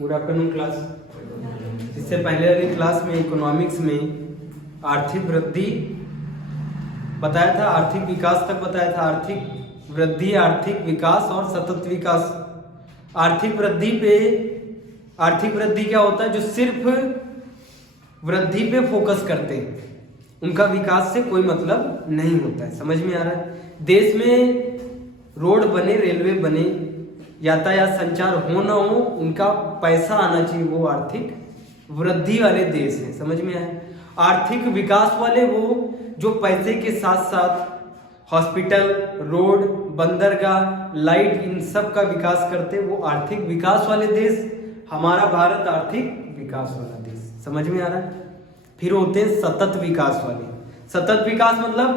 Good afternoon class. इससे पहले वाली क्लास में इकोनॉमिक्स में आर्थिक वृद्धि बताया था, आर्थिक विकास तक बताया था। आर्थिक वृद्धि, आर्थिक विकास और सतत विकास। आर्थिक वृद्धि क्या होता है? जो सिर्फ वृद्धि पे फोकस करते हैं, उनका विकास से कोई मतलब नहीं होता है। समझ में आ रहा है? देश में रोड बने, रेलवे बने, यातायात संचार हो ना हो, उनका पैसा आना चाहिए, वो आर्थिक वृद्धि वाले देश हैं। समझ में आया? आर्थिक विकास वाले वो जो पैसे के साथ साथ हॉस्पिटल, रोड, बंदरगाह, लाइट, इन सब का विकास करते, वो आर्थिक विकास वाले देश। हमारा भारत आर्थिक विकास वाला देश। समझ में आ रहा है? फिर होते हैं सतत विकास वाले। सतत विकास मतलब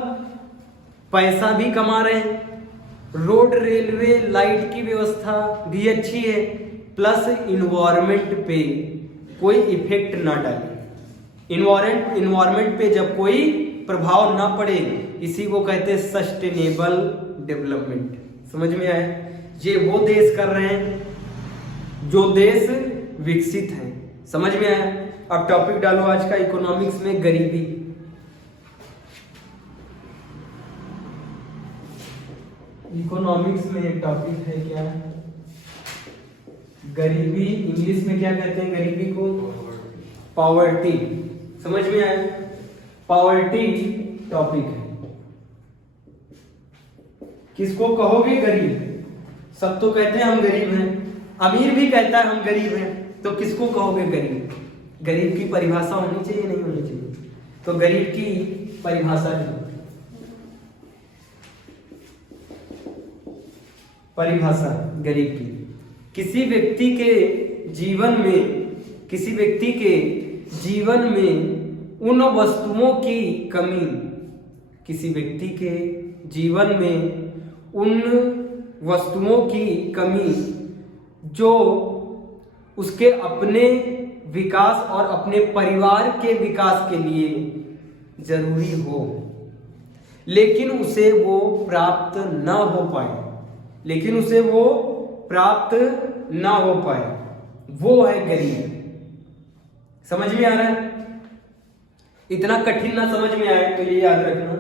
पैसा भी कमा रहे हैं, रोड, रेलवे, लाइट की व्यवस्था भी अच्छी है, प्लस इन्वायरमेंट पे कोई इफेक्ट ना डाले। इन्वायरमेंट पे जब कोई प्रभाव ना पड़े, इसी को कहते हैं सस्टेनेबल डेवलपमेंट। समझ में आया? ये वो देश कर रहे हैं जो देश विकसित है। समझ में आया? अब टॉपिक डालो आज का इकोनॉमिक्स में गरीबी। इकोनॉमिक्स में टॉपिक है क्या? गरीबी। इंग्लिश में क्या कहते हैं गरीबी को? पॉवर्टी। समझ में आया? पॉवर्टी टॉपिक है। किसको कहोगे गरीब? सब तो कहते हैं हम गरीब हैं, अमीर भी कहता है हम गरीब हैं, तो किसको कहोगे गरीब? गरीब की परिभाषा होनी चाहिए, नहीं होनी चाहिए? तो गरीब की परिभाषा है, परिभाषा गरीब की, किसी व्यक्ति के जीवन में उन वस्तुओं की कमी, किसी व्यक्ति के जीवन में उन वस्तुओं की कमी जो उसके अपने विकास और अपने परिवार के विकास के लिए जरूरी हो, लेकिन उसे वो प्राप्त ना हो पाए, वो है गरीब। समझ में आ रहा है? इतना कठिन ना समझ में आए तो ये याद रखना,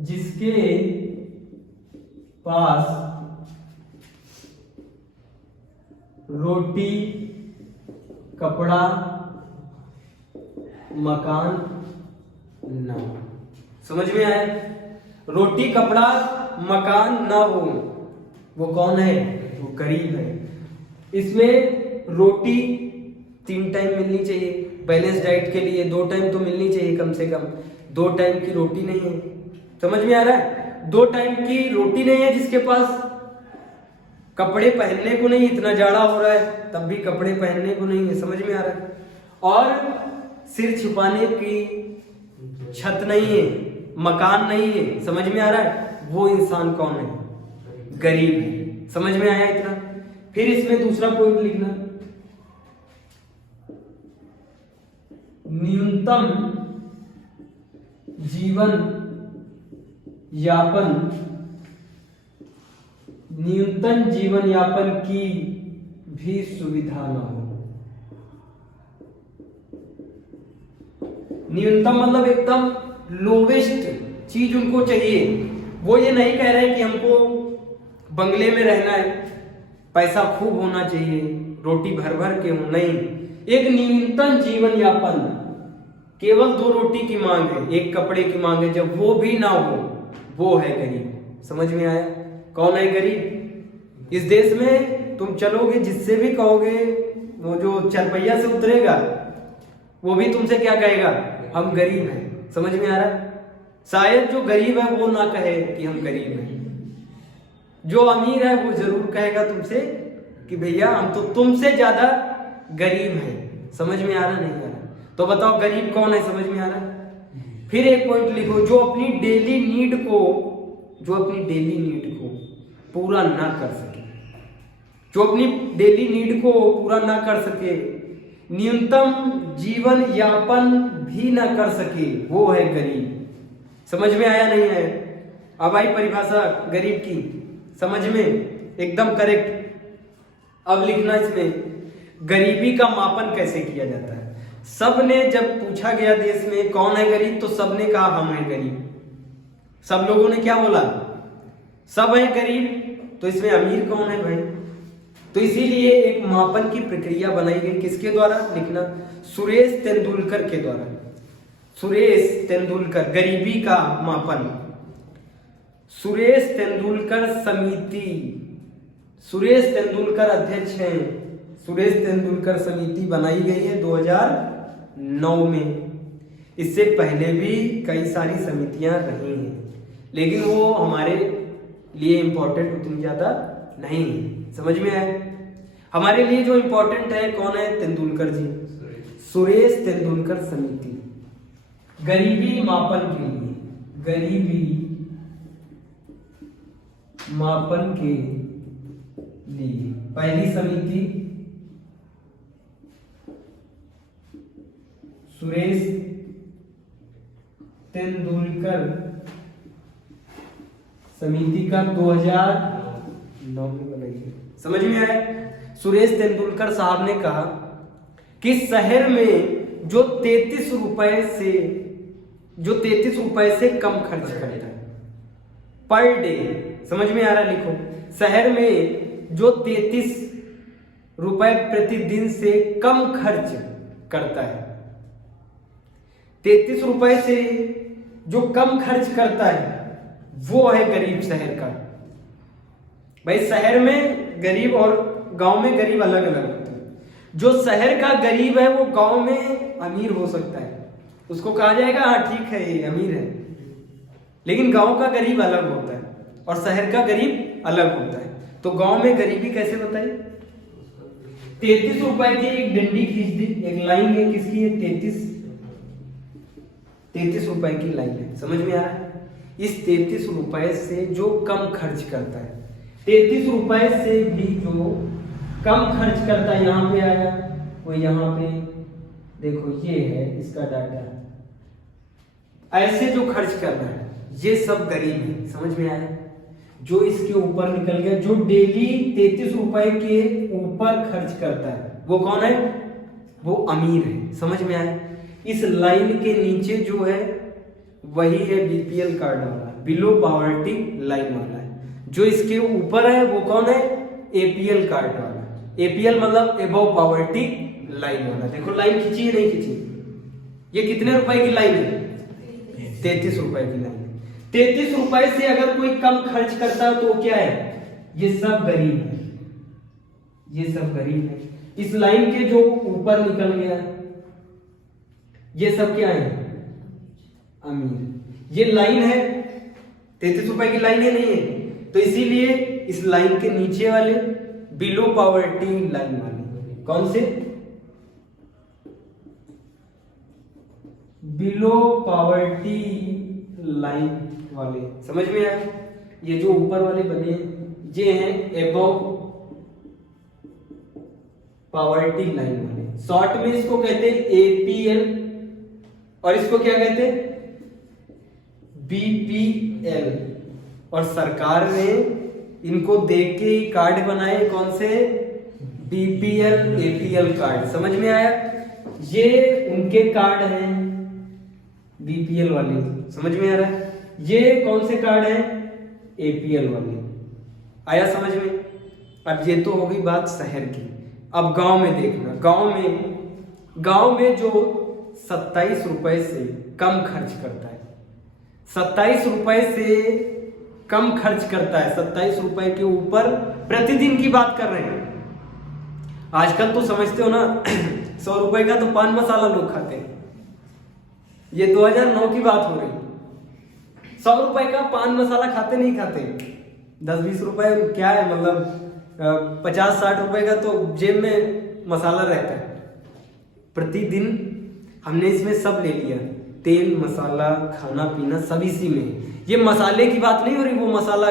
जिसके पास रोटी, कपड़ा, मकान ना हो। समझ में आया? रोटी, कपड़ा, मकान ना हो, वो कौन है? वो गरीब है। इसमें रोटी 3 टाइम मिलनी चाहिए, बैलेंस डाइट के लिए 2 टाइम तो मिलनी चाहिए कम से कम। 2 टाइम की रोटी नहीं है। समझ में आ रहा है? 2 टाइम की रोटी नहीं है जिसके पास, कपड़े पहनने को नहीं, इतना जाड़ा हो रहा है तब भी कपड़े पहनने को नहीं है। समझ में आ रहा है? और सिर छुपाने की छत नहीं है, मकान नहीं है। समझ में आ रहा है? वो इंसान कौन है? गरीब है। समझ में आया इतना? फिर इसमें दूसरा पॉइंट लिखना, न्यूनतम जीवन यापन की भी सुविधा ना हो। न्यूनतम मतलब एकदम लोवेस्ट चीज उनको चाहिए। वो ये नहीं कह रहे कि हमको बंगले में रहना है, पैसा खूब होना चाहिए, रोटी भर भर के हो, नहीं। एक न्यूनतम जीवन यापन, केवल 2 रोटी की मांग है, 1 कपड़े की मांग है, जब वो भी ना हो, वो है गरीब। समझ में आया? कौन है गरीब? इस देश में तुम चलोगे, जिससे भी कहोगे, वो जो 4 पहिया से उतरेगा वो भी तुमसे क्या कहेगा? हम गरीब हैं। समझ में आ रहा है? शायद जो गरीब है वो ना कहे कि हम गरीब हैं, जो अमीर है वो जरूर कहेगा तुमसे कि भैया हम तो तुमसे ज्यादा गरीब हैं। समझ में आ रहा नहीं आ रहा? तो बताओ गरीब कौन है? समझ में आ रहा है? फिर एक पॉइंट लिखो, जो अपनी डेली नीड को पूरा ना कर सके, जो अपनी डेली नीड को पूरा ना कर सके, न्यूनतम जीवन यापन भी ना कर सके, वो है गरीब। समझ में आया नहीं है? अब आई परिभाषा गरीब की समझ में? एकदम करेक्ट। अब लिखना इसमें गरीबी का मापन कैसे किया जाता है। सब ने जब पूछा गया देश में कौन है गरीब, तो सबने कहा हम हैं गरीब। सब लोगों ने क्या बोला, सब हैं गरीब, तो इसमें अमीर कौन है भाई। तो इसीलिए एक मापन की प्रक्रिया बनाई गई, किसके द्वारा लिखना, सुरेश तेंदुलकर के द्वारा। सुरेश तेंदुलकर, गरीबी का मापन, सुरेश तेंदुलकर समिति, सुरेश तेंदुलकर अध्यक्ष हैं। सुरेश तेंदुलकर समिति बनाई गई है 2009 में। इससे पहले भी कई सारी समितियां रही हैं, लेकिन वो हमारे लिए इंपॉर्टेंट उतनी ज्यादा नहीं है। समझ में आए। हमारे लिए जो इंपॉर्टेंट है कौन है, तेंदुलकर जी, सुरेश तेंदुलकर समिति, गरीबी मापन के लिए, गरीबी मापन के लिए पहली समिति सुरेश तेंदुलकर समिति का 2009 में बनाई गई। समझ में आया। सुरेश तेंदुलकर साहब ने कहा कि शहर में जो 33 रुपए से कम खर्च करता है पर डे, समझ में आ रहा, लिखो, शहर में जो 33 रुपए प्रतिदिन से कम खर्च करता है, 33 रुपए से जो कम खर्च करता है वो है गरीब शहर का। भाई शहर में गरीब और गांव में गरीब अलग अलग होते हैं। जो शहर का गरीब है वो गांव में अमीर हो सकता है, उसको कहा जाएगा हाँ ठीक है ये अमीर है, लेकिन गांव का गरीब अलग होता है और शहर का गरीब अलग होता है। तो गांव में गरीबी कैसे बताइए, 33 रुपए की एक डंडी खींच दी, एक लाइन है किसकी है, 33 रुपए की लाइन है। समझ में आ रहा है। इस 33 रुपए से जो कम खर्च करता है, 33 रुपए से भी जो कम खर्च करता है, यहाँ पे आया वो, यहाँ पे देखो ये है इसका डाटा, ऐसे जो खर्च कर रहा है ये सब गरीब है। समझ में आया। जो इसके ऊपर निकल गया, जो डेली 33 रुपए के ऊपर खर्च करता है वो कौन है, वो अमीर है। समझ में आया। इस लाइन के नीचे जो है वही है बीपीएल कार्ड वाला, बिलो पॉवर्टी लाइन वाला है। जो इसके ऊपर है वो कौन है, एपीएल कार्ड वाला। एपीएल मतलब एबव पॉवर्टी लाइन वाला। देखो लाइन खींची है नहीं खींची, ये कितने रुपए की लाइन है, 33 रुपए की लाइन है। 33 रुपए से अगर कोई कम खर्च करता है तो क्या है, ये सब गरीब है, ये सब गरीब है। इस लाइन के जो ऊपर निकल गया ये सब क्या है, अमीर। ये लाइन है 33 रुपए की लाइन है नहीं है, तो इसीलिए इस लाइन के नीचे वाले बिलो पॉवर्टी लाइन वाले कौन से, बिलो पॉवर्टी लाइन वाले। समझ में आया। ये जो ऊपर वाले बने ये हैं एबव पॉवर्टी लाइन वाले। शॉर्ट में इसको कहते हैं एपीएल और इसको क्या कहते हैं, बीपीएल। और सरकार ने इनको देख के कार्ड बनाए, कौन से, बीपीएल एपीएल कार्ड। समझ में आया। ये उनके कार्ड हैं बीपीएल वाले। समझ में आ रहा है। ये कौन से कार्ड हैं, एपीएल वाले। आया समझ में। अब ये तो हो गई बात शहर की। अब गांव में देखना, गांव में जो 27 रुपए से कम खर्च करता है, 27 रुपए से कम खर्च करता है, 27 रुपए के ऊपर प्रतिदिन की बात कर रहे हैं। आजकल तो समझते हो ना 100 रुपए का तो पान मसाला लोग खाते हैं। ये 2009 की बात हो रही। 100 रुपए का पान मसाला खाते नहीं खाते, 10-20 रुपए क्या है, मतलब 50-60 रुपए का तो जेब में मसाला रहता है। प्रतिदिन हमने इसमें सब ले लिया, तेल मसाला खाना पीना सब इसी में। ये मसाले की बात नहीं हो रही, वो मसाला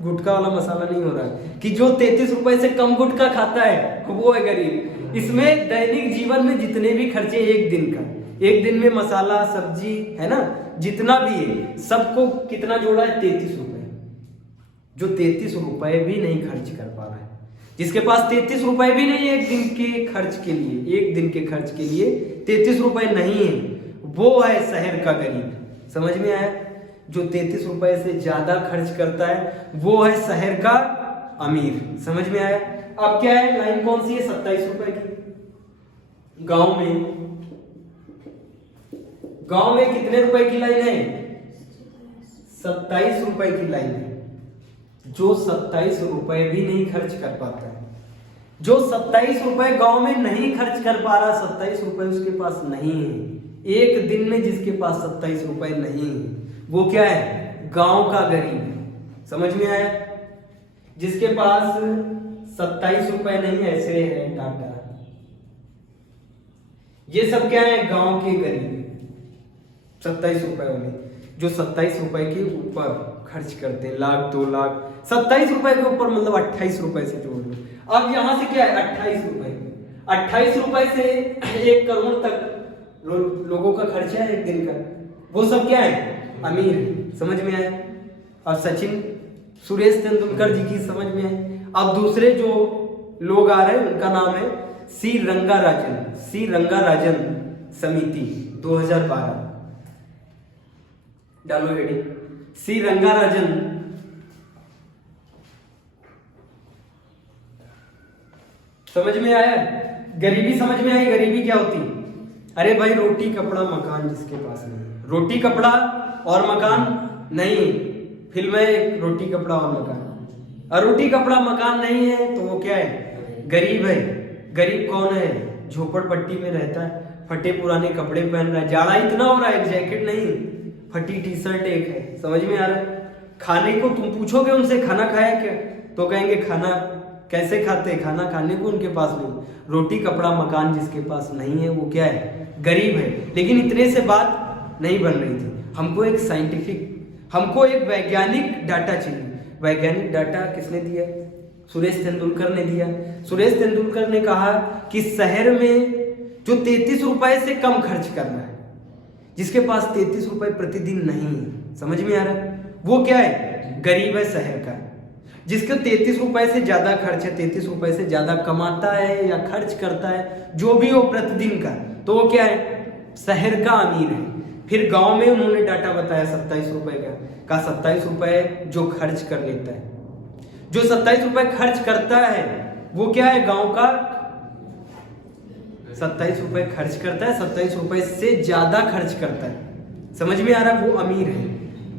गुटखा वाला मसाला नहीं हो रहा है कि जो 33 रुपए से कम गुटखा खाता है वो है गरीब। इसमें दैनिक जीवन में जितने भी खर्चे, एक दिन का, एक दिन में मसाला सब्जी है ना, जितना भी है सबको कितना जोड़ा है, 33 रुपए। जो 33 रुपए भी नहीं खर्च कर पा रहा है, जिसके पास 33 रुपए भी नहीं है एक दिन के खर्च के लिए, एक दिन के खर्च के लिए 33 रुपए नहीं है, वो है शहर का गरीब। समझ में आया? जो 33 रुपए से ज्यादा खर्च करता है वो है शहर का अमीर। समझ में आया? अब क्या है, लाइन कौन सी है? 27 रुपए की। गांव में कितने रुपए की लाइन है? 27 रुपए की लाइन है। जो 27 रुपए भी नहीं खर्च कर पाता है, जो 27 रुपए गांव में नहीं खर्च कर पा रहा, 27 रुपए उसके पास नहीं है, एक दिन में जिसके पास 27 रुपए नहीं है, वो क्या है? गांव का गरीब है। समझ में आया? जिसके पास 27 रुपए नहीं, ऐसे है टाटा, ये सब क्या है? गांव के गरीब। 27 रुपए वाले जो 27 रुपए के ऊपर खर्च करते हैं, लाख 2 लाख, 27 रुपए के ऊपर मतलब 28 रुपए से जोड़ लो। अब यहां से क्या है? 28 रुपए, 28 रुपए से 1 करोड़ तक लोगों का खर्चा है एक दिन का, वो सब क्या है? अमीर। समझ में आया? और सचिन सुरेश तेंदुलकर जी की समझ में आए। अब दूसरे जो लोग आ रहे हैं उनका नाम है सी रंगाराजन समिति 2012। डालो हेडिंग, सी रंगाराजन। समझ में आया? गरीबी समझ में आई? गरीबी क्या होती? अरे भाई, रोटी कपड़ा मकान जिसके पास नहीं, रोटी कपड़ा और मकान नहीं, फिल्म है रोटी कपड़ा और मकान, और रोटी कपड़ा मकान नहीं है तो वो क्या है? गरीब है। गरीब कौन है? झोपड़पट्टी में रहता है, फटे पुराने कपड़े पहन रहा है, जाड़ा इतना हो रहा है, एक जैकेट नहीं, फटी टी शर्ट एक है। समझ में आ रहा है? खाने को तुम पूछोगे उनसे खाना खाया क्या, तो कहेंगे खाना कैसे खाते, खाना खाने को उनके पास नहीं। रोटी कपड़ा मकान जिसके पास नहीं है वो क्या है? गरीब है। लेकिन इतने से बात नहीं बन रही थी, हमको एक वैज्ञानिक डाटा चाहिए। वैज्ञानिक डाटा किसने दिया? सुरेश तेंदुलकर ने दिया। सुरेश तेंदुलकर ने कहा कि शहर में जो 33 रुपए से कम खर्च करना है, जिसके पास 33 रुपए प्रतिदिन नहीं है, समझ में आ रहा है? वो क्या है? गरीब है शहर का। जिसका 33 रुपए से ज्यादा खर्च है, 33 रुपए से ज्यादा कमाता है या खर्च करता है, जो भी हो प्रतिदिन का, तो वो क्या है? शहर का अमीर है। फिर गांव में उन्होंने डाटा बताया 27 रुपए का 27 रुपए जो खर्च कर लेता है, जो 27 रुपए खर्च करता है वो क्या है? गांव का 27 रुपए खर्च करता है, 27 रुपए से ज्यादा खर्च करता है। समझ में आ रहा है? वो अमीर है।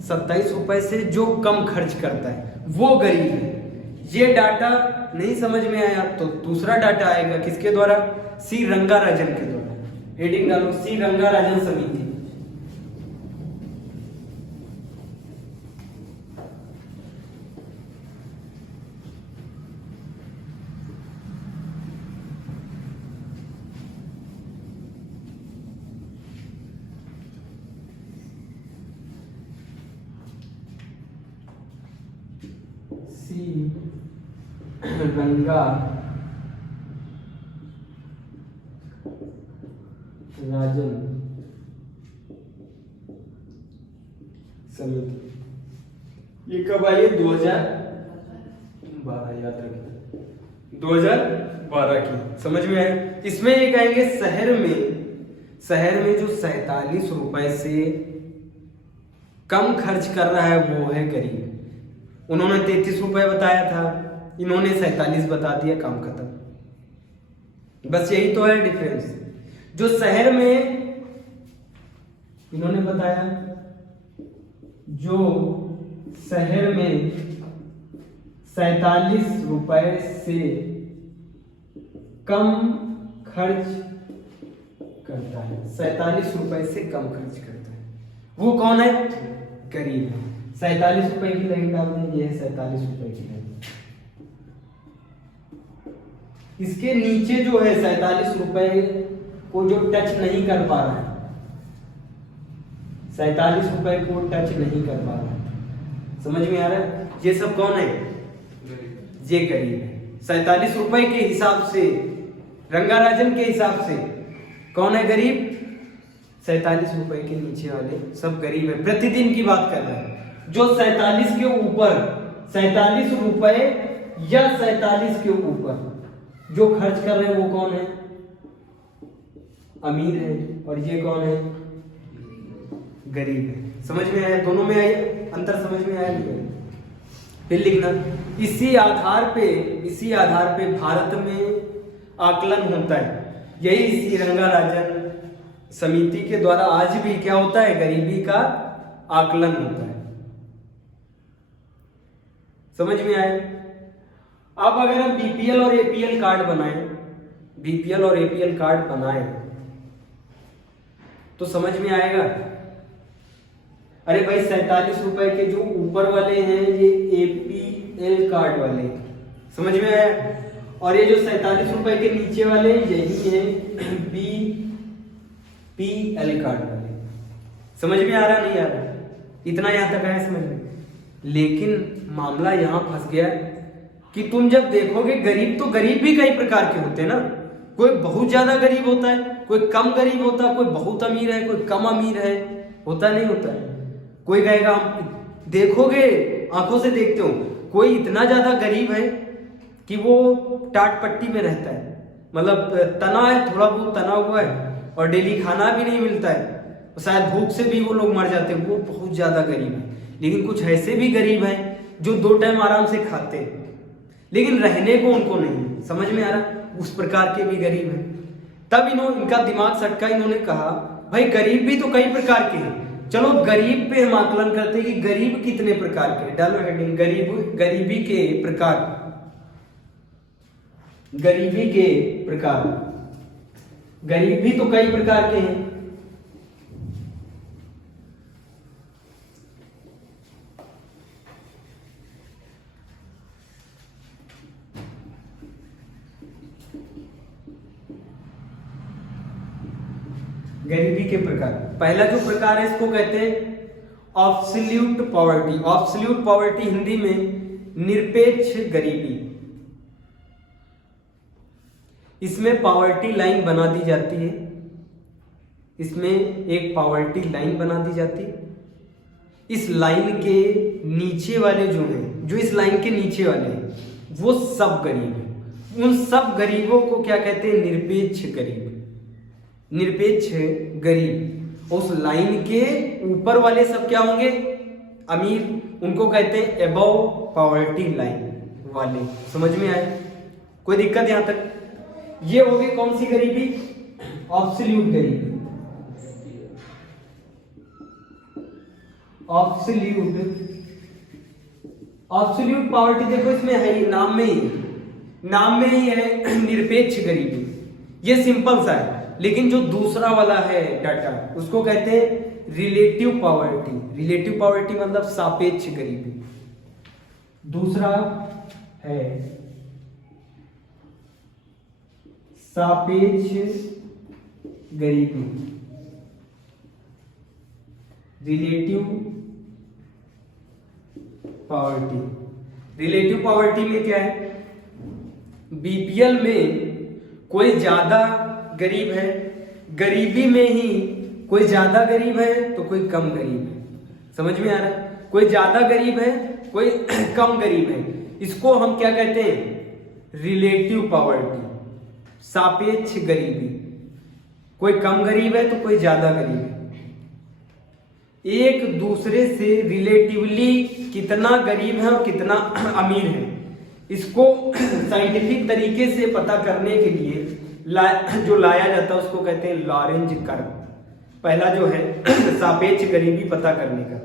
27 रुपए से जो कम खर्च करता है वो गरीब है। ये डाटा नहीं समझ में आया तो दूसरा डाटा आएगा, किसके द्वारा? सी रंगाराजन के द्वारा। हेडिंग डालो, सी रंगाराजन समिति। सी रंगा राजन समिति। ये कब आई है? 2012, याद रखिए 2012 की। समझ में आया? इसमें ये कहेंगे शहर में जो 47 रुपए से कम खर्च कर रहा है वो है गरीब। उन्होंने 33 रुपए बताया था, इन्होंने 47 बता दिया, काम खत्म। बस यही तो है डिफरेंस। जो शहर में इन्होंने बताया, जो शहर में 47 रुपए से कम खर्च करता है, 47 रुपए से कम खर्च करता है, वो कौन है? गरीब है। 47 रुपए की लाइन डाल दें, ये है 47 रुपए की लाइन। इसके नीचे जो है 47 रुपए को जो टच नहीं कर पा रहा है, 47 रुपए को टच नहीं कर पा रहा है, समझ में आ रहा है? ये सब कौन है? ये गरीब है। 47 रुपए के हिसाब से, रंगाराजन के हिसाब से कौन है गरीब? 47 रुपए के नीचे वाले सब गरीब है। प्रतिदिन की बात कर रहे हैं। जो 47 के ऊपर 47 रुपए या 47 के ऊपर जो खर्च कर रहे हैं वो कौन है? अमीर है। और ये कौन है? गरीब है। समझ में आया? दोनों में आया अंतर? समझ में आया नहीं? फिर लिखना, इसी आधार पे भारत में आकलन होता है। यही श्रीरंगा राजन समिति के द्वारा आज भी क्या होता है? गरीबी का आकलन होता है। समझ में आया? अब अगर हम बीपीएल और एपीएल कार्ड बनाएं, तो समझ में आएगा। अरे भाई 47 रुपए के जो ऊपर वाले हैं ये एपीएल कार्ड वाले, समझ में आया? और ये जो 47 रुपए के नीचे वाले यही है बीपीएल कार्ड वाले। समझ में आ रहा नहीं आ रहा? इतना यहां तक है समझ में? लेकिन मामला यहां फंस गया कि तुम जब देखोगे गरीब, तो गरीब भी कई प्रकार के होते हैं ना। कोई बहुत ज्यादा गरीब होता है, कोई कम गरीब होता है, कोई बहुत अमीर है, कोई कम अमीर है। होता नहीं होता है? कोई कहेगा, देखोगे आंखों से देखते हो, कोई इतना ज्यादा गरीब है कि वो टाट पट्टी में रहता है, मतलब तना है, थोड़ा बहुत तना हुआ है और डेली खाना भी नहीं मिलता है, शायद भूख से भी वो लोग मर जाते हैं, वो बहुत ज्यादा गरीब है। लेकिन कुछ ऐसे भी गरीब हैं जो 2 टाइम आराम से खाते हैं, लेकिन रहने को उनको नहीं। समझ में आ रहा? उस प्रकार के भी गरीब हैं। तब इनका दिमाग सटका, इन्होंने कहा भाई गरीब भी तो कई प्रकार के हैं, चलो गरीब पे हम आकलन करते हैं कि गरीब कितने प्रकार के। डालो हेडिंग, गरीबी के प्रकार। गरीबी के प्रकार, गरीब भी तो कई प्रकार के हैं। गरीबी के प्रकार, पहला जो प्रकार है इसको कहते हैं absolute poverty. Absolute poverty Hindi में निरपेक्ष गरीबी। इसमें पॉवर्टी लाइन बना दी जाती है, इसमें एक पॉवर्टी लाइन बना दी जाती है। इस लाइन के नीचे वाले जो हैं, जो इस लाइन के नीचे वाले हैं, वो सब गरीब हैं। उन सब गरीबों को क्या कहते हैं? निरपेक्ष गरीब। निरपेक्ष गरीब। उस लाइन के ऊपर वाले सब क्या होंगे? अमीर। उनको कहते हैं अबव पॉवर्टी लाइन वाले। समझ में आए? कोई दिक्कत यहां तक? ये होगी कौन सी गरीबी? ऑब्सोल्यूट गरीबी। ऑब्सोल्यूट पॉवर्टी देखो इसमें है ही, नाम में ही है निरपेक्ष गरीबी। ये सिंपल सा है। लेकिन जो दूसरा वाला है डाटा, उसको कहते हैं रिलेटिव पॉवर्टी। रिलेटिव पॉवर्टी मतलब सापेक्ष गरीबी। दूसरा है सापेक्ष गरीबी, रिलेटिव पॉवर्टी। रिलेटिव पॉवर्टी में क्या है? बीपीएल में कोई ज्यादा गरीब है, गरीबी में ही कोई ज्यादा गरीब है तो कोई कम गरीब है। समझ में आ रहा है? कोई ज्यादा गरीब है, कोई कम गरीब है। इसको हम क्या कहते हैं? रिलेटिव पॉवर्टी, सापेक्ष गरीबी। कोई कम गरीब है तो कोई ज्यादा गरीब है। एक दूसरे से रिलेटिवली कितना गरीब है और कितना अमीर है, इसको साइंटिफिक तरीके से पता करने के लिए जो लाया जाता है उसको कहते हैं लॉरेंज कर्व। पहला जो है सापेक्ष गरीबी पता करने का,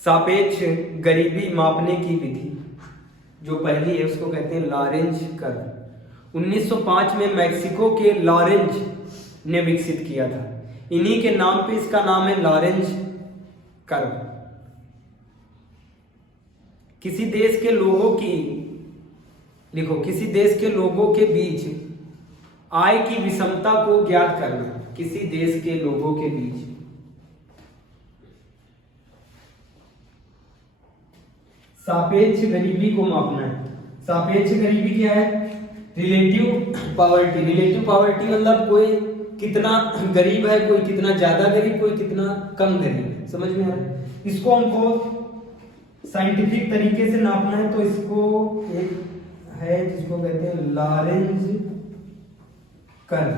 सापेक्ष गरीबी मापने की विधि जो पहली है उसको कहते हैं लॉरेंज कर्व। 1905 में मैक्सिको के लॉरेंज ने विकसित किया था। इन्हीं के नाम पे इसका नाम है लॉरेंज कर्व। किसी देश के लोगों की, लिखो, किसी देश के लोगों के बीच आय की विषमता को ज्ञात करना। किसी देश के लोगों के बीच सापेक्ष गरीबी को मापना है। सापेक्ष गरीबी क्या है? Relative poverty. रिलेटिव पॉवर्टी मतलब कोई कितना गरीब है, कोई कितना ज्यादा गरीब, कोई कितना कम गरीब है। समझ में आ रहा है? इसको हमको साइंटिफिक तरीके से नापना है तो इसको एक है जिसको कहते हैं लॉरेंज कर्व।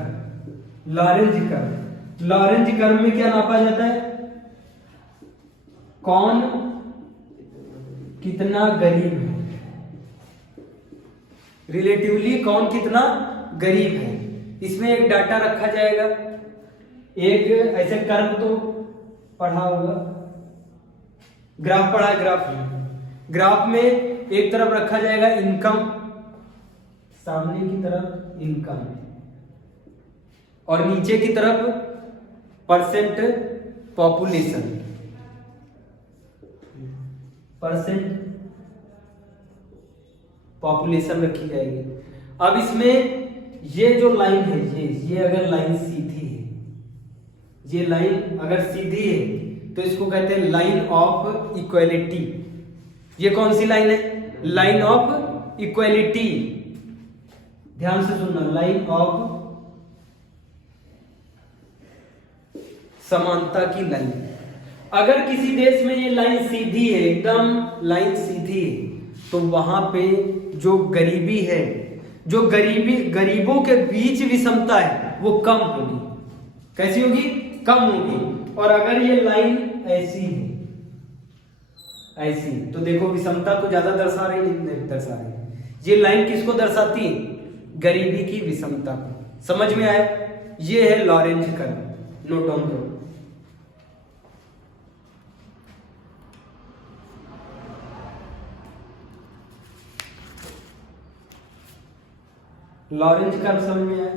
लॉरेंज कर्व में क्या नापा जाता है? कौन कितना गरीब है, रिलेटिवली कौन कितना गरीब है। इसमें एक डाटा रखा जाएगा, एक ऐसे कर्व तो पढ़ा होगा, ग्राफ पढ़ा है। ग्राफ में एक तरफ रखा जाएगा इनकम, सामने की तरफ इनकम और नीचे की तरफ परसेंट पॉपुलेशन, रखी जाएगी। अब इसमें ये जो लाइन है, ये अगर लाइन सीधी है, ये लाइन अगर सीधी है तो इसको कहते हैं लाइन ऑफ इक्वालिटी। ये कौन सी लाइन है? Line of equality. ध्यान से सुनना, लाइन ऑफ समानता की लाइन। अगर किसी देश में ये लाइन सीधी है, एकदम लाइन सीधी है, तो वहां पे जो गरीबी है, जो गरीबों के बीच विषमता है वो कम होगी। कैसी होगी? कम होगी। और अगर ये लाइन ऐसी है, ऐसी, तो देखो विषमता को ज्यादा दर्शा रही, नहीं दर्शा रही। ये लाइन किसको दर्शाती है? गरीबी की विषमता को। समझ में आया? ये है लॉरेंज कर्व, नोट डाउन करो। लॉरेंज कर्व समझ में आया?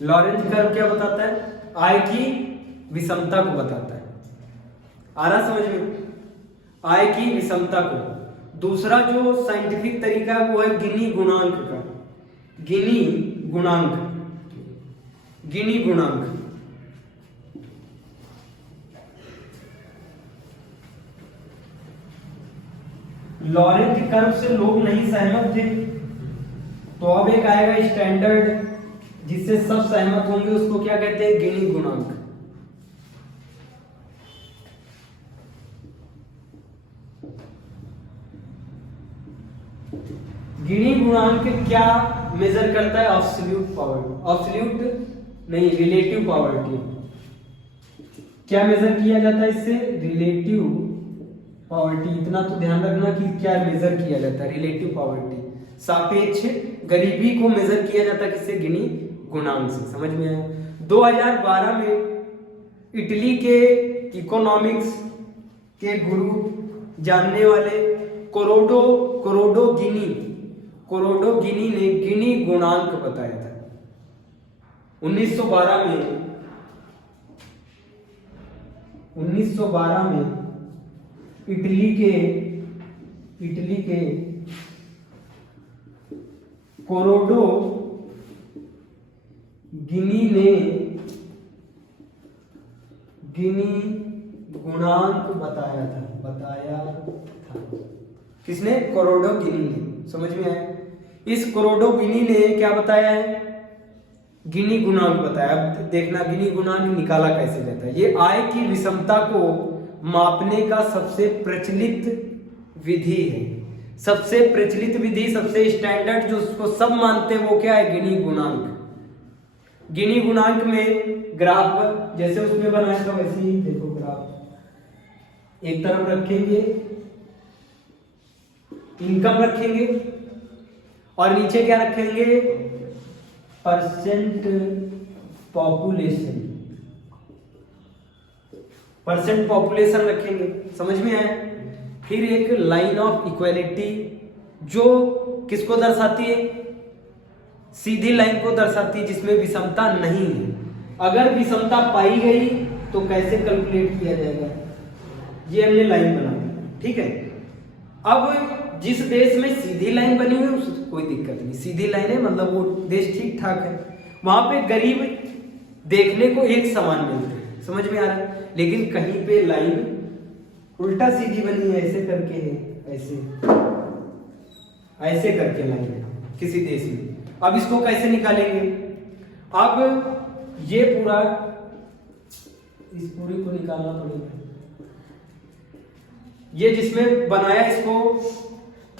लॉरेंज कर्व क्या बताता है? आय की विषमता को बताता है। आ रहा समझ में? आय की विषमता को। दूसरा जो साइंटिफिक तरीका है वो है गिनी गुणांक का। गिनी गुणांक। लॉरेंज कर्व से लोग नहीं सहमत थे, तो अब एक आएगा स्टैंडर्ड जिससे सब सहमत होंगे, उसको क्या कहते हैं? गिनी गुणांक। गिनी गुणांक क्या मेजर करता है? एब्सोल्यूट नहीं, रिलेटिव पॉवर्टी। क्या मेजर किया जाता है इससे? Relative poverty. इतना तो ध्यान रखना कि क्या मेजर किया जाता है? रिलेटिव पॉवर्टी, सापेक्ष गरीबी को मेजर किया जाता है किससे? गिनी गुणांक से। समझ में आया? 2012 में इटली के इकोनॉमिक्स के गुरु जानने वाले कोरोडो गिनी ने गिनी गुणांक बताया था 1912 में। इटली के कोरोडो गिनी ने गिनी गुणांक बताया था। किसने? कोरोडो गिनी ने। समझ में आया? इस कोरोडो गिनी ने क्या बताया है? गिनी गुणांक बताया। अब देखना गिनी गुणांक निकाला कैसे जाता है। ये आय की विषमता को मापने का सबसे प्रचलित विधि है। सबसे प्रचलित विधि, सबसे स्टैंडर्ड, जो उसको सब मानते हैं, वो क्या है? गिनी गुणांक। गिनी गुणांक में ग्राफ जैसे उसमें बनाया था वैसे ही देखो, ग्राफ एक तरफ रखेंगे, इनकम रखेंगे और नीचे क्या रखेंगे? परसेंट पॉपुलेशन रखेंगे। समझ में आया? फिर एक लाइन ऑफ इक्वालिटी जो किसको दर्शाती है? सीधी लाइन को दर्शाती है जिसमें विषमता नहीं है। अगर विषमता पाई गई तो कैसे कैलकुलेट किया जाएगा? ये हमने लाइन बना दी, ठीक है। अब जिस देश में सीधी लाइन बनी हुई है उसको कोई दिक्कत नहीं, सीधी लाइन है मतलब वो देश ठीक ठाक है, वहां पे गरीब देखने को एक समान मिलते हैं। समझ में आ रहा है? लेकिन कहीं पे लाइन उल्टा सीधी बनी है, ऐसे करके है, ऐसे करके लाइन है किसी देश में। अब इसको कैसे निकालेंगे? अब ये पूरा, इस पूरी को निकालना पड़ेगा। ये जिसमें बनाया इसको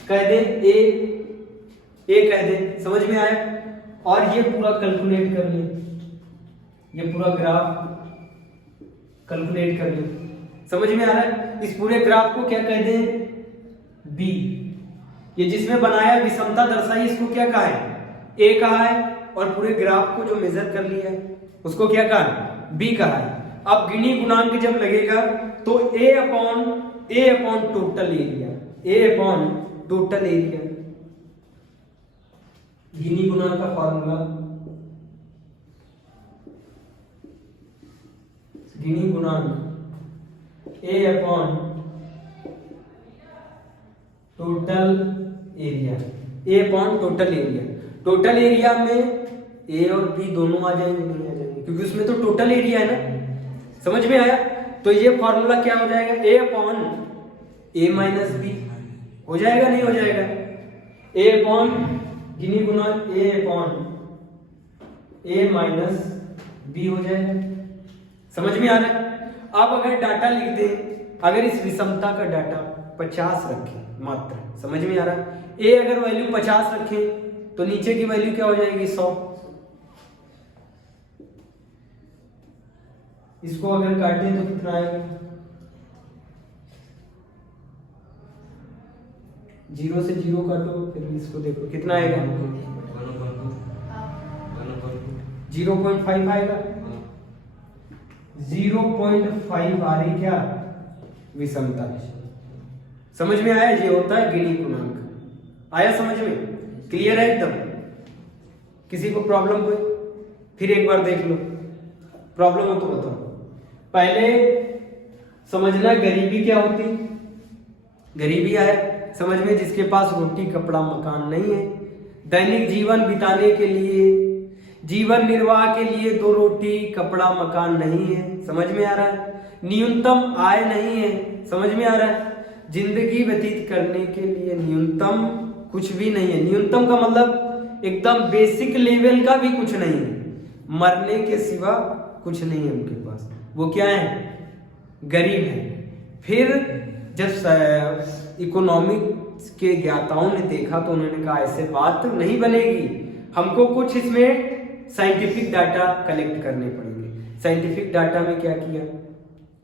कह दे ए कह दे, समझ में आया। और ये पूरा कैलकुलेट कर ले, ये पूरा ग्राफ कैलकुलेट कर ले, समझ में आ रहा है। इस पूरे ग्राफ को क्या कह दे, बी। ये जिसमें बनाया विषमता दर्शाई, इसको क्या कहा है, ए कहा है। और पूरे ग्राफ को जो मेजर कर लिया है उसको क्या कहा है, बी कहा है। अब गिनी गुणांक जब लगेगा तो A upon total area, A upon total area. Gini गुणांक का फॉर्मूला, गिनी गुणांक A upon total area, A upon total area. Total area में ए और बी दोनों आ जाएंगे, नहीं आ जाएंगे, क्योंकि उसमें तो टोटल एरिया है ना, समझ में आया। तो ये फॉर्मूला क्या हो जाएगा, ए अपॉन ए माइनस बी हो जाएगा, नहीं हो जाएगा। ए अपॉन गिनी गुणांक A upon A minus B हो जाएगा, समझ में आ रहा है। अब अगर डाटा लिख दे, अगर इस विषमता का डाटा 50 रखें मात्र, समझ में आ रहा है। ए अगर वैल्यू 50 रखें तो नीचे की वैल्यू क्या हो जाएगी, 100। इसको अगर काटें तो कितना आएगा, 0 से 0 काटो, फिर इसको देखो कितना आएगा, 0.5 आएगा। 0.5 आ रही क्या, विषमता। समझ में आया, ये होता है गिनी गुणांक। आया समझ में, क्लियर है एकदम। किसी को प्रॉब्लम हुई, फिर एक बार देख लो, प्रॉब्लम हो तो बताओ। पहले समझना गरीबी क्या होती, गरीबी आया समझ में, जिसके पास रोटी कपड़ा मकान नहीं है, दैनिक जीवन बिताने के लिए, जीवन निर्वाह के लिए 2 रोटी कपड़ा मकान नहीं है, समझ में आ रहा है। न्यूनतम आय नहीं है, समझ में आ रहा है। जिंदगी व्यतीत करने के लिए न्यूनतम कुछ भी नहीं है। न्यूनतम का मतलब एकदम बेसिक लेवल का भी कुछ नहीं है, मरने के सिवा कुछ नहीं है उनके पास। वो क्या है, गरीब है। फिर जब इकोनॉमिक्स के ज्ञाताओं ने देखा तो उन्होंने कहा ऐसे बात नहीं बनेगी, हमको कुछ इसमें साइंटिफिक डाटा कलेक्ट करने पड़ेंगे। साइंटिफिक डाटा में क्या किया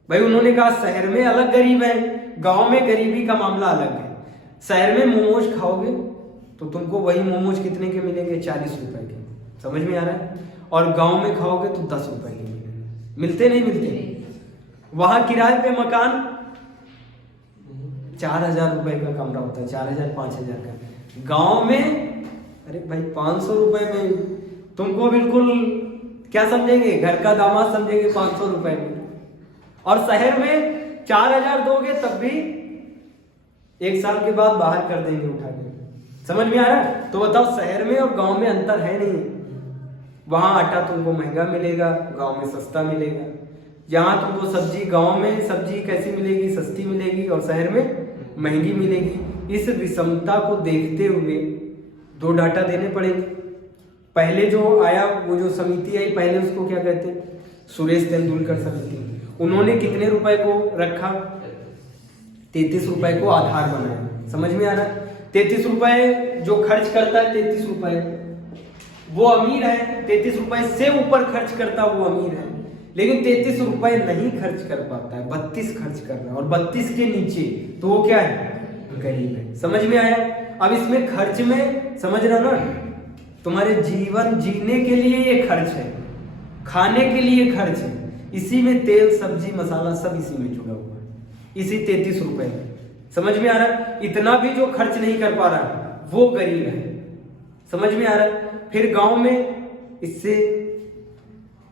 भाई, उन्होंने कहा शहर में अलग गरीब है, गांव में गरीबी का मामला अलग है। शहर में मोमोज खाओगे तो तुमको वही मोमोज कितने के मिलेंगे, 40 रुपए के, समझ में आ रहा है। और गांव में खाओगे तो 10 रुपए के मिलेंगे। मिलते नहीं मिलते। वहां किराए पे मकान 4000 रुपए का कमरा होता है, 4000 5000 का। गांव में अरे भाई 500 रुपए में तुमको बिल्कुल क्या समझेंगे, घर का दामाद समझेंगे 500 रुपए में। और शहर में 4000 दोगे तब भी 1 साल के बाद बाहर कर देंगे उठा के, समझ में आ रहा है। तो बताओ शहर में और गांव में अंतर है नहीं। वहां आटा तुमको महंगा मिलेगा, गांव में सस्ता मिलेगा। जहां तुमको सब्जी, गांव में सब्जी कैसी मिलेगी, सस्ती मिलेगी, और शहर में महंगी मिलेगी। इस विषमता को देखते हुए 2 डाटा देने पड़ेंगे। पहले जो आया, वो जो समिति आई पहले, उसको क्या कहते हैं, सुरेश तेंदुलकर समिति। उन्होंने कितने रुपए को रखा, 33 रुपए को आधार बनाया, समझ में आ रहा है। 33 रुपए जो खर्च करता है, 33 रुपए वो अमीर है। 33 रुपए से ऊपर खर्च करता वो अमीर है, लेकिन 33 रुपए नहीं खर्च कर पाता है, 32 खर्च कर रहा है, और 32 के नीचे तो वो क्या है, गरीब है। समझ में आया। अब इसमें खर्च में समझ रहा ना, तुम्हारे जीवन जीने के लिए ये खर्च है, खाने के लिए खर्च है, इसी में तेल सब्जी मसाला सब इसी में जुड़ा हुआ है, इसी 33 रुपए में। समझ में आ रहा है। इतना भी जो खर्च नहीं कर पा रहा वो गरीब है, समझ में आ रहा है। फिर गांव में इससे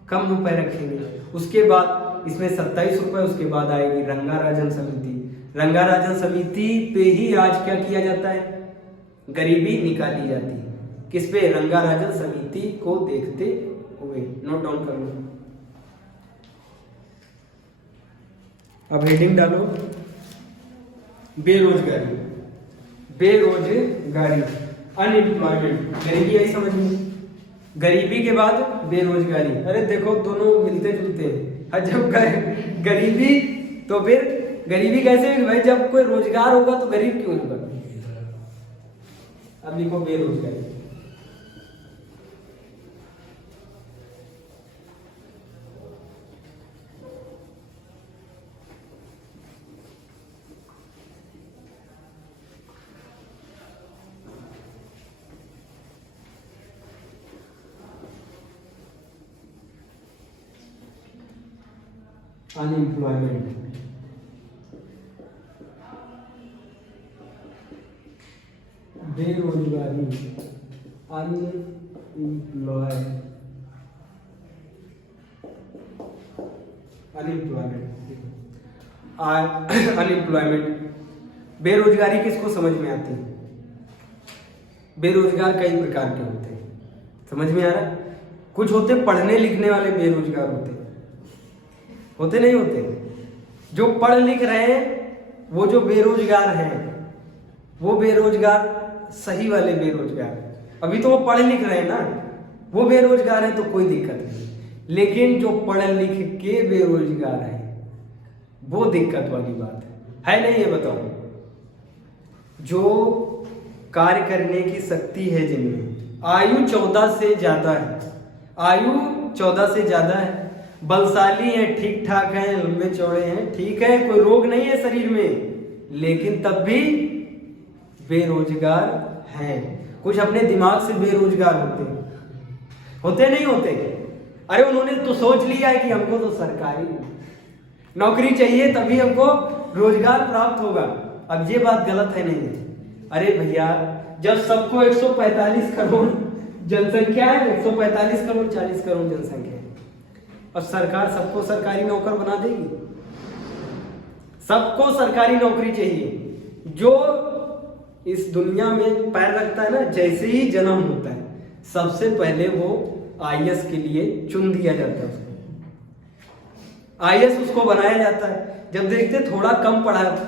कम रुपए रखेंगे। उसके बाद इसमें 27 रुपए, उसके बाद आएगी रंगाराजन समिति। रंगाराजन समिति पे ही आज क्या किया जाता है, गरीबी निकाली जाती है। किस पे, रंगाराजन समिति को देखते हुए। नोट डाउन कर लो। अब हेडिंग डालो, बेरोजगारी, बेरोजगारी, अनएम्प्लॉयमेंट। गरीबी आई समझ में, गरीबी के बाद बेरोजगारी। अरे देखो दोनों मिलते जुलते हैं। जब गरीबी तो फिर गरीबी कैसे होगी भाई? जब कोई रोजगार होगा तो गरीब क्यों होगा? अब लिखो बेरोजगारी। अनएम्प्लॉयमेंट, बेरोजगारी, अनएम्प्लॉयमेंट। बेरोजगारी किसको समझ में आती है? बेरोजगार कई प्रकार के होते हैं, समझ में आ रहा है? कुछ होते पढ़ने लिखने वाले बेरोजगार होते नहीं होते? जो पढ़ लिख रहे हैं वो जो बेरोजगार हैं, वो बेरोजगार सही वाले बेरोजगार। अभी तो वो पढ़ लिख रहे हैं ना, वो बेरोजगार है तो कोई दिक्कत नहीं। लेकिन जो पढ़ लिख के बेरोजगार है वो दिक्कत वाली बात है नहीं? ये बताओ, जो कार्य करने की शक्ति है जिनमें, आयु 14 से ज्यादा है, आयु 14 से ज्यादा है, बलशाली हैं, ठीक ठाक हैं, लंबे चौड़े हैं, ठीक है, कोई रोग नहीं है शरीर में, लेकिन तब भी बेरोजगार हैं। कुछ अपने दिमाग से बेरोजगार होते नहीं होते? अरे उन्होंने तो सोच लिया है कि हमको तो सरकारी नौकरी चाहिए तभी हमको रोजगार प्राप्त होगा। अब ये बात गलत है नहीं है? अरे भैया, जब सबको 145 करोड़ जनसंख्या है, 145 करोड़ 40 करोड़ जनसंख्या है, और सरकार सबको सरकारी नौकर बना देगी? सबको सरकारी नौकरी चाहिए। जो इस दुनिया में पैर रखता है ना, जैसे ही जन्म होता है सबसे पहले वो आईएएस के लिए चुन दिया जाता है, उसको आईएएस उसको बनाया जाता है। जब देखते थोड़ा कम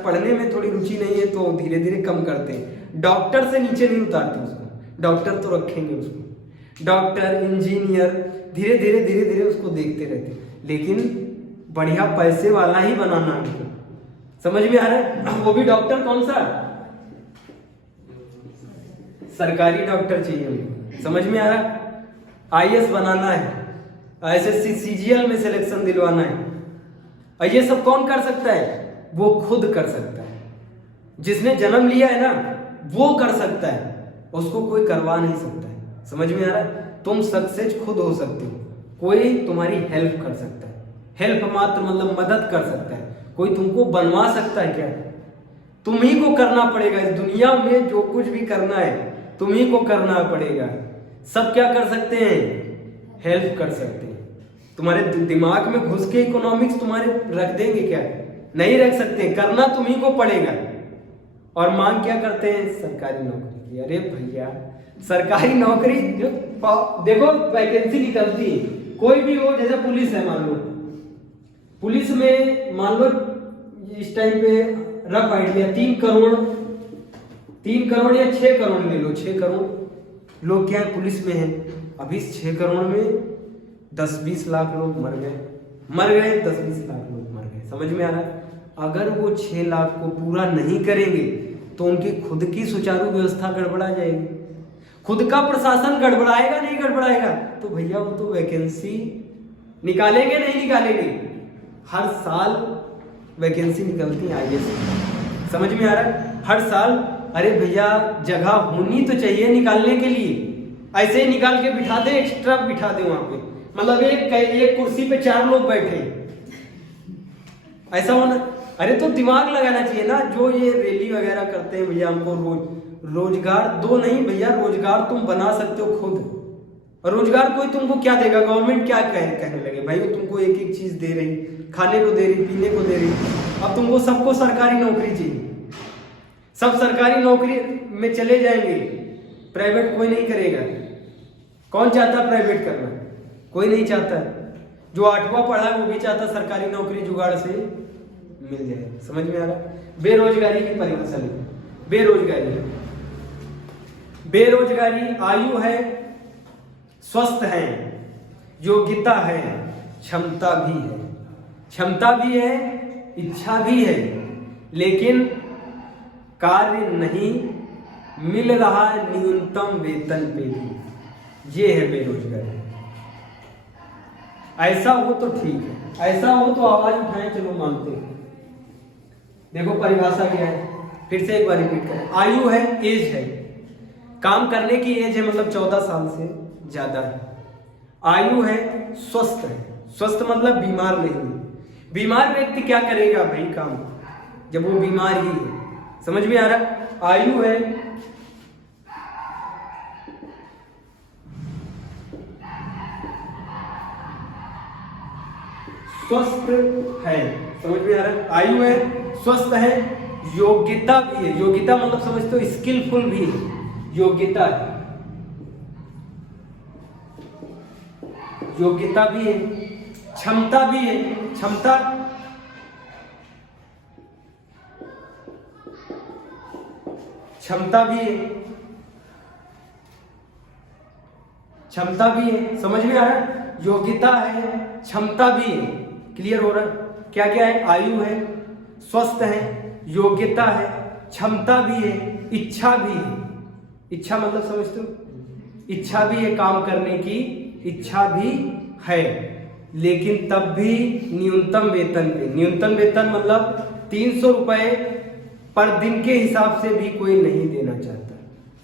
पढ़ने में थोड़ी रुचि नहीं है तो धीरे धीरे कम करते हैं। डॉक्टर से नीचे नहीं उतारते उसको, डॉक्टर तो रखेंगे उसको, डॉक्टर इंजीनियर धीरे धीरे उसको देखते रहते, लेकिन बढ़िया पैसे वाला ही बनाना है उसको। समझ में आ रहा है? वो भी डॉक्टर कौन सा? सरकारी डॉक्टर चाहिए उनको। समझ में आ रहा है? आईएएस बनाना है, एसएससी सीजीएल में सिलेक्शन दिलवाना है, और ये सब कौन कर सकता है? वो खुद कर सकता है। जिसने जन्म लिया है ना वो कर सकता है, उसको कोई करवा नहीं सकता है। समझ में आ रहा है? तुम सक्सेस खुद हो सकते हो, कोई तुम्हारी हेल्प कर सकता है, हेल्प मात्र मतलब मदद कर सकता है, कोई तुमको बनवा सकता है क्या? तुम ही को करना पड़ेगा। इस दुनिया में जो कुछ भी करना है तुम ही को करना पड़ेगा। सब क्या कर सकते हैं? हेल्प कर सकते हैं। तुम्हारे दिमाग में घुस के इकोनॉमिक्स तुम्हारे रख देंगे क्या? नहीं रख सकते, करना तुम ही को पड़ेगा। और मांग क्या करते हैं? सरकारी नौकरी की। अरे भैया, सरकारी नौकरी देखो, वैकेंसी निकलती है, कोई भी हो, जैसे पुलिस है, मान लो पुलिस में, मान लो इस टाइम पे रफ आइडिया 3 करोड़ या 6 करोड़ ले लो, 6 करोड़ लोग क्या है पुलिस में है। अभी इस 6 करोड़ में 10-20 लाख लोग मर गए, 10-20 लाख लोग मर गए। समझ में आ रहा है? अगर वो 6 लाख को पूरा नहीं करेंगे तो उनकी खुद की सुचारू व्यवस्था गड़बड़ा जाएगी, खुद का प्रशासन गड़बड़ाएगा नहीं गड़बड़ाएगा? तो भैया वो तो वैकेंसी निकालेंगे नहीं निकालेंगे? हर साल वैकेंसी निकलती है आईएएस। समझ में आ रहा है? हर साल। अरे भैया, जगह होनी तो चाहिए निकालने के लिए, ऐसे ही निकाल के बिठा दे, एक्स्ट्रा बिठा दे वहां पे, मतलब एक कुर्सी पे 4 लोग बैठे, ऐसा होना। अरे तो दिमाग लगाना चाहिए ना। जो ये रैली वगैरह करते हैं, भैया हमको रोजगार दो, नहीं भैया, रोजगार तुम बना सकते हो खुद। और रोजगार कोई तुमको क्या देगा? गवर्नमेंट क्या कहने लगे? भाई वो तुमको एक एक चीज दे रही, खाने को दे रही, पीने को दे रही, अब तुमको सबको सरकारी नौकरी चाहिए, सब सरकारी नौकरी में चले जाएंगे, प्राइवेट कोई नहीं करेगा। कौन चाहता प्राइवेट करना? कोई नहीं चाहता। जो 8वां पढ़ा है वो भी चाहता सरकारी नौकरी जुगाड़ से मिल जाए। समझ में आ रहा है? बेरोजगारी की परिभाषा लिखो। बेरोजगारी आयु है, स्वस्थ है, योग्यता है, क्षमता भी है, इच्छा भी है, लेकिन कार्य नहीं मिल रहा न्यूनतम वेतन पे भी, ये है बेरोजगारी। ऐसा हो तो ठीक है, ऐसा हो तो आवाज उठाएं, चलो मानते हैं। देखो परिभाषा क्या है, फिर से एक बार रिपीट करें। आयु है, एज है, काम करने की एज है, मतलब 14 साल से ज्यादा है। आयु है, स्वस्थ है, स्वस्थ मतलब बीमार नहीं। बीमार व्यक्ति क्या करेगा भाई काम, जब वो बीमार ही है। समझ में आ रहा? आयु है, स्वस्थ है, समझ में आ रहा है? आयु है, स्वस्थ है, योग्यता भी है। योग्यता मतलब समझते हो, स्किलफुल भी है, योग्यता है, योग्यता भी है, क्षमता भी है, क्षमता क्षमता भी है, क्षमता भी है। समझ में आ रहा है? योग्यता है, क्षमता भी है। क्लियर हो रहा है? क्या क्या है? आयु है, स्वस्थ है, योग्यता है, क्षमता भी है, इच्छा भी है। इच्छा मतलब समझते हो, इच्छा भी है, काम करने की इच्छा भी है, लेकिन तब भी न्यूनतम वेतन पे। न्यूनतम वेतन मतलब 300 रुपए पर दिन के हिसाब से भी कोई नहीं देना चाहता।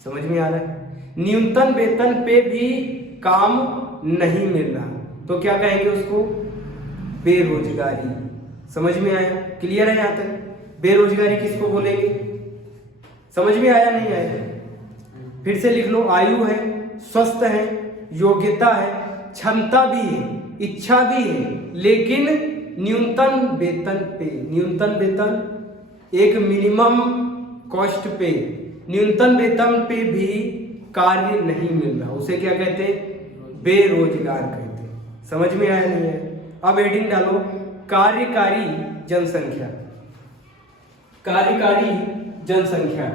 समझ में आ रहा है? न्यूनतम वेतन पे भी काम नहीं मिल रहा, तो क्या कहेंगे उसको? बेरोजगारी। समझ में आया? क्लियर है यहां तक? बेरोजगारी किसको बोलेंगे? समझ में आया नहीं आया? फिर से लिख लो। आयु है, स्वस्थ है, योग्यता है, क्षमता भी है, इच्छा भी है, लेकिन न्यूनतम वेतन पे, न्यूनतम वेतन एक मिनिमम कॉस्ट पे, न्यूनतम वेतन पे भी कार्य नहीं मिल रहा, उसे क्या कहते हैं? बेरोजगार कहते हैं। समझ में आया नहीं है? अब हेडिंग डालो, कार्यकारी जनसंख्या। कार्यकारी जनसंख्या,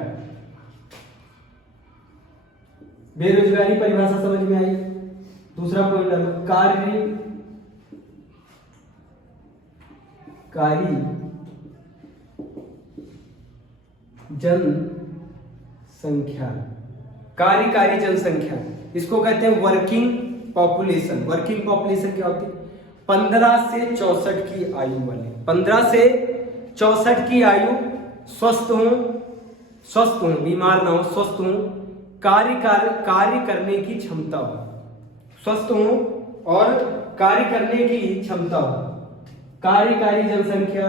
बेरोजगारी परिभाषा समझ में आई? दूसरा पॉइंट डालो, कार्यकारी जनसंख्या। कार्यकारी जनसंख्या, इसको कहते हैं वर्किंग पॉपुलेशन। वर्किंग पॉपुलेशन क्या होती है? 15 से 64 की आयु वाले, 15 से 64 की आयु, स्वस्थ हो, बीमार ना हो, स्वस्थ हो, कार्य करने की क्षमता हो, स्वस्थ हो और कार्य करने की क्षमता हो। कार्यकारी जनसंख्या,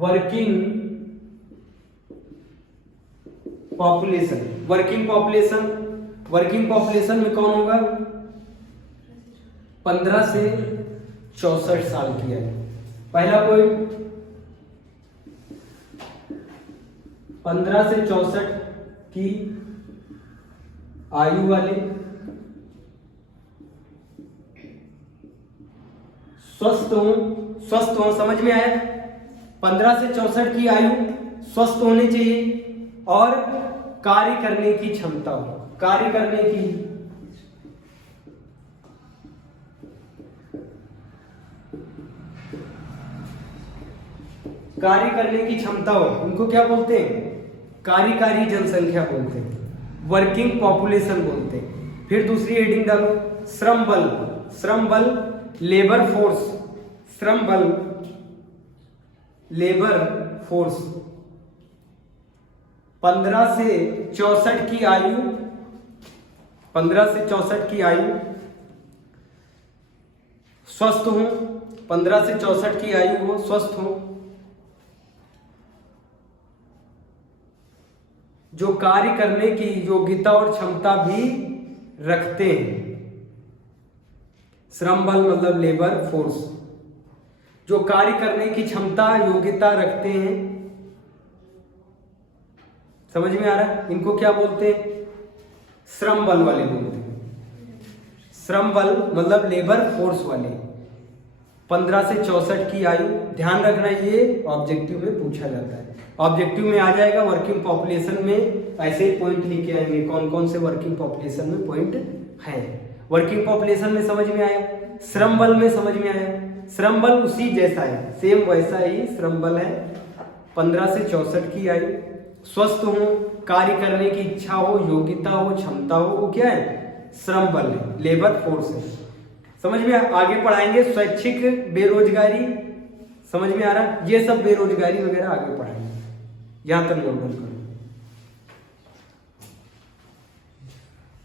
working population. Working population, working population में कौन होगा? 15 से 64 साल की आयु। पहला पॉइंट, 15 से 64 की आयु वाले, स्वस्थ हो, समझ में आया? 15 से 64 की आयु, स्वस्थ होने चाहिए और कार्य करने की क्षमता हो, कार्य करने की क्षमता हो। उनको क्या बोलते हैं? कार्यकारी जनसंख्या बोलते हैं, वर्किंग पॉपुलेशन बोलते हैं। फिर दूसरी हेडिंग डालो, श्रम बल। श्रम बल, लेबर फोर्स। श्रम बल, लेबर फोर्स। 15 से 64 की आयु, 15 से 64 की आयु, स्वस्थ हो, 15 से 64 की आयु हो, स्वस्थ हो, जो कार्य करने की योग्यता और क्षमता भी रखते हैं। श्रम बल मतलब लेबर फोर्स, जो कार्य करने की क्षमता योग्यता रखते हैं। समझ में आ रहा है? इनको क्या बोलते हैं? श्रम बल वाले बोलते हैं। श्रम बल मतलब लेबर फोर्स वाले। 15 से 64 की आयु, ध्यान रखना ये ऑब्जेक्टिव में पूछा जाता है। ऑब्जेक्टिव में आ जाएगा, वर्किंग पॉपुलेशन में ऐसे पॉइंट लिखे आएंगे, कौन कौन से वर्किंग पॉपुलेशन में पॉइंट हैं। वर्किंग पॉपुलेशन में समझ में आया, श्रम बल में समझ में आया, श्रम बल उसी जैसा है, सेम वैसा ही श्रम बल है। 15 से 64 की आयु, स्वस्थ हो, कार्य करने की इच्छा हो, योग्यता हो, क्षमता हो, वो क्या है? श्रम बल है, लेबर फोर्स है। समझ में? आगे पढ़ाएंगे स्वैच्छिक बेरोजगारी, समझ में आ रहा? ये सब बेरोजगारी वगैरह आगे पढ़ाएंगे, यहां तक नोट डाउन करो।